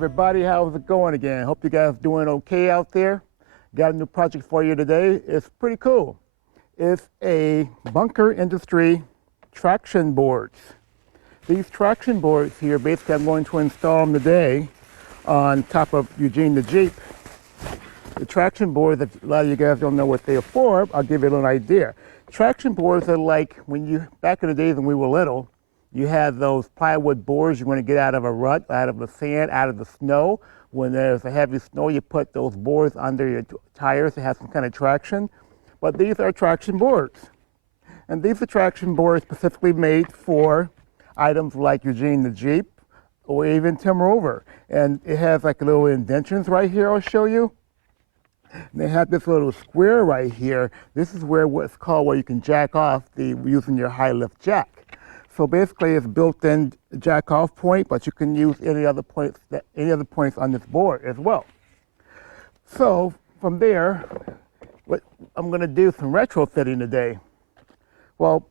everybody, how's it going again? Hope you guys doing okay out there. Got a new project for you today. It's pretty cool. It's a bunker industry traction boards. These traction boards here, basically I'm going to install them today on top of Eugene the Jeep. The traction boards, a lot of you guys don't know what they are for, I'll give you a little idea. Traction boards are like when you, back in the days when we were little, you had those plywood boards you want to get out of a rut, out of the sand, out of the snow. When there's a heavy snow, you put those boards under your tires to have some kind of traction. But these are traction boards. And these are traction boards specifically made for items like Eugene the Jeep or even TIMROVER. And it has like little indentions right here I'll show you. And they have this little square right here. This is where what's called where you can jack off using your high lift jack. So basically it's built-in jack off point, but you can use any other points on this board as well. So from there, what I'm going to do some retrofitting today. Well,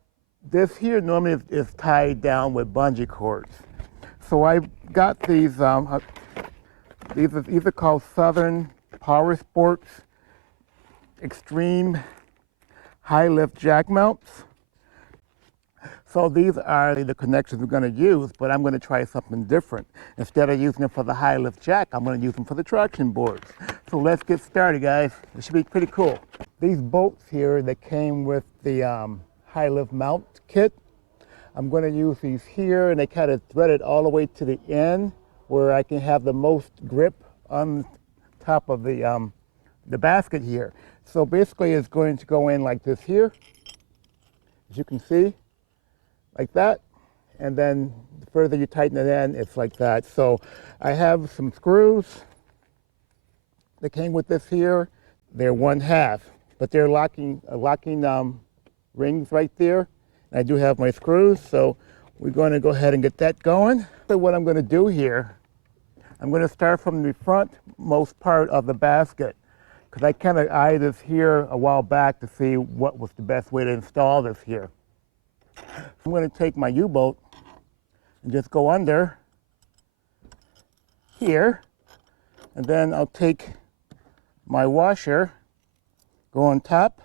this here normally is tied down with bungee cords. So I got these are called Southern Power Sports Extreme High Lift Jack Mounts. So these are the connections we're going to use, but I'm going to try something different. Instead of using them for the high lift jack, I'm going to use them for the traction boards. So let's get started, guys. It should be pretty cool. These bolts here that came with the high lift mount kit, I'm going to use these here, and they kind of thread it all the way to the end where I can have the most grip on top of the basket here. So basically it's going to go in like this here, as you can see. Like that, and then the further you tighten it in, it's like that. So I have some screws that came with this here. They're 1/2, but they're locking rings right there. And I do have my screws, so we're going to go ahead and get that going. So what I'm going to do here, I'm going to start from the frontmost part of the basket, because I kind of eyed this here a while back to see what was the best way to install this here. I'm going to take my U-bolt and just go under here, and then I'll take my washer, go on top,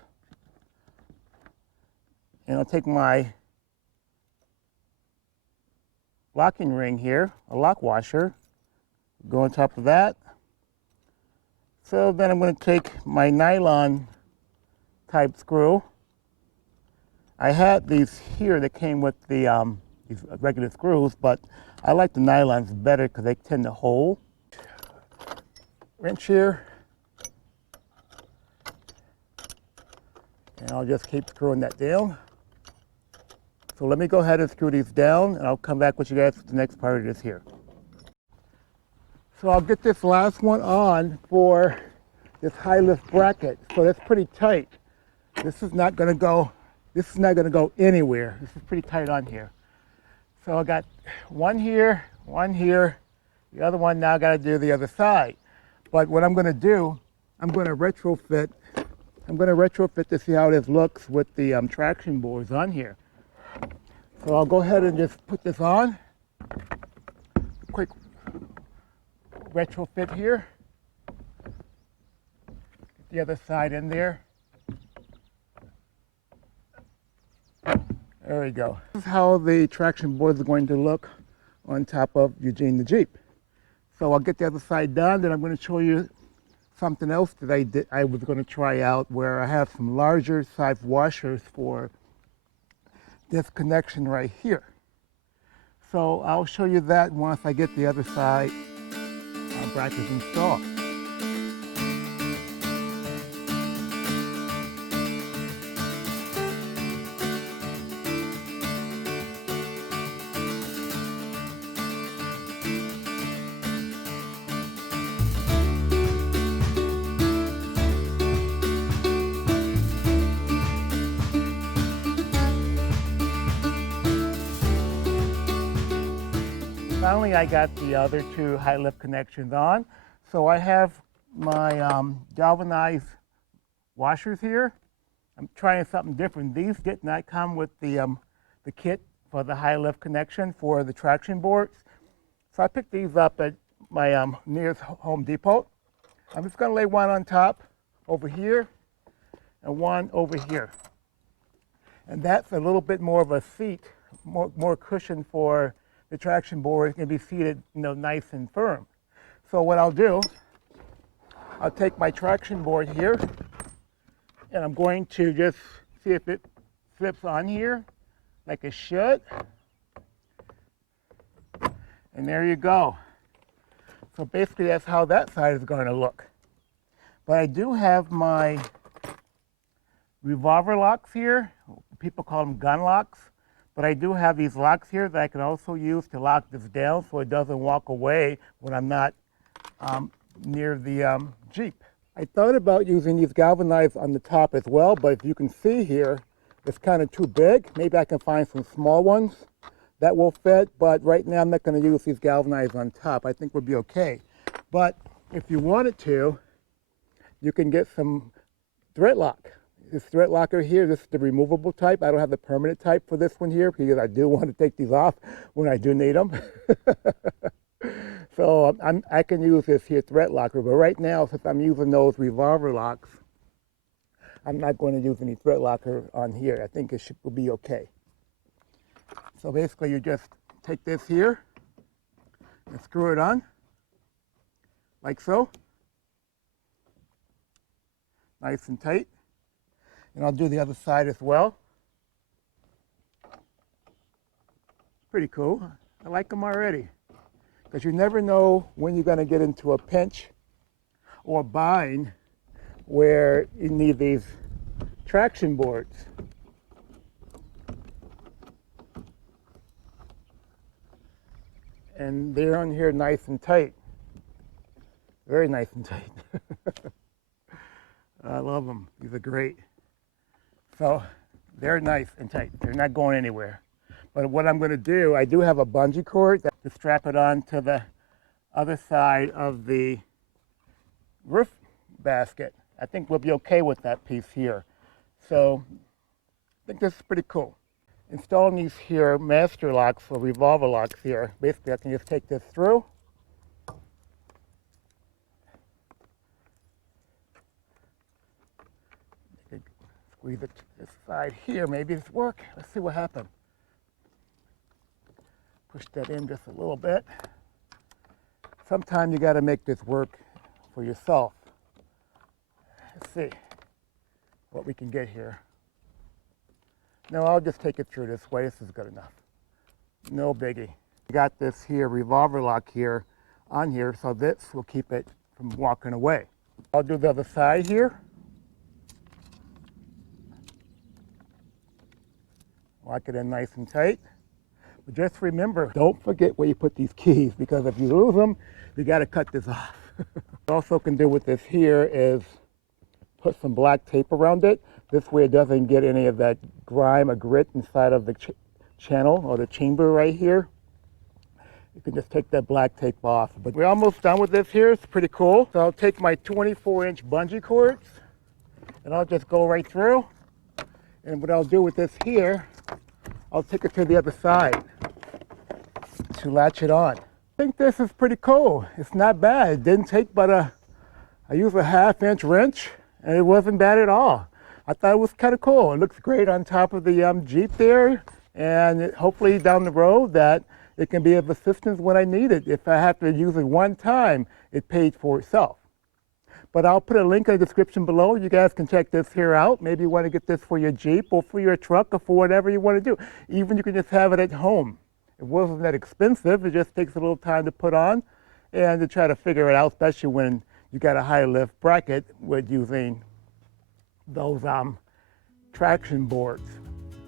and I'll take my locking ring here, a lock washer, go on top of that. So then I'm going to take my nylon type screw. I had these here that came with the these regular screws, but I like the nylons better because they tend to hold. Wrench here, and I'll just keep screwing that down. So let me go ahead and screw these down, and I'll come back with you guys for the next part of this here. So I'll get this last one on for this high lift bracket. So that's pretty tight. This is not going to go anywhere. This is pretty tight on here. So I got one here, the other one now I got to do the other side. But what I'm going to do, I'm going to retrofit to see how this looks with the traction boards on here. So I'll go ahead and just put this on. Quick retrofit here. Get the other side in there. There we go. This is how the traction board is going to look on top of Eugene the Jeep. So I'll get the other side done, then I'm going to show you something else that I was going to try out, where I have some larger size washers for this connection right here. So I'll show you that once I get the other side brackets installed. Finally, I got the other two high lift connections on. So I have my galvanized washers here. I'm trying something different. These did not come with the kit for the high lift connection for the traction boards. So I picked these up at my nearest Home Depot. I'm just going to lay one on top over here and one over here. And that's a little bit more of a seat, more cushion for the traction board. It's going to be seated, nice and firm. So what I'll do, I'll take my traction board here, and I'm going to just see if it flips on here like it should. And there you go. So basically that's how that side is going to look. But I do have my revolver locks here. People call them gun locks. But I do have these locks here that I can also use to lock this down so it doesn't walk away when I'm not near the Jeep. I thought about using these galvanized on the top as well, but if you can see here, it's kind of too big. Maybe I can find some small ones that will fit, but right now I'm not going to use these galvanized on top. I think we'll be okay. But if you wanted to, you can get some thread lock. This thread locker here, this is the removable type. I don't have the permanent type for this one here because I do want to take these off when I do need them. So I can use this here thread locker, but right now, since I'm using those revolver locks, I'm not going to use any thread locker on here. I think it will be okay. So basically you just take this here and screw it on, like so. Nice and tight. And I'll do the other side as well. Pretty cool. I like them already. Because you never know when you're going to get into a pinch or bind where you need these traction boards. And they're on here nice and tight. Very nice and tight. I love them. These are great. So they're nice and tight. They're not going anywhere. But what I'm going to do, I do have a bungee cord to strap it on to the other side of the roof basket. I think we'll be okay with that piece here. So I think this is pretty cool. Installing these here master locks or revolver locks here, basically I can just take this through. Squeeze it to this side here, maybe this work. Let's see what happens. Push that in just a little bit. Sometimes you got to make this work for yourself. Let's see what we can get here. No, I'll just take it through this way. This is good enough. No biggie. I got this here revolver lock here on here, so this will keep it from walking away. I'll do the other side here. Lock it in nice and tight. But just remember, don't forget where you put these keys, because if you lose them, you got to cut this off. What you also can do with this here is put some black tape around it. This way it doesn't get any of that grime or grit inside of the channel or the chamber right here. You can just take that black tape off. But we're almost done with this here. It's pretty cool. So I'll take my 24-inch bungee cords and I'll just go right through. And what I'll do with this here, I'll take it to the other side to latch it on. I think this is pretty cool. It's not bad. It didn't take but I used a 1/2-inch wrench and it wasn't bad at all. I thought it was kind of cool. It looks great on top of the Jeep there, and hopefully down the road that it can be of assistance when I need it. If I have to use it one time, it paid for itself. But I'll put a link in the description below. You guys can check this here out. Maybe you want to get this for your Jeep or for your truck or for whatever you want to do. Even you can just have it at home. It wasn't that expensive. It just takes a little time to put on and to try to figure it out, especially when you got a high lift bracket with using those traction boards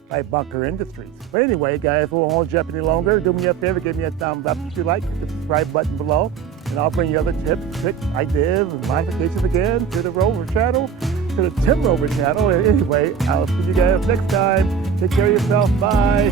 by Bunker Industries. But anyway, guys, we won't hold you up any longer. Do me a favor, give me a thumbs up if you like, hit the subscribe button below, and I'll bring you other tips, tricks, ideas, and modifications again to the Rover channel, to the TIMROVER channel. Anyway, I'll see you guys next time. Take care of yourself. Bye.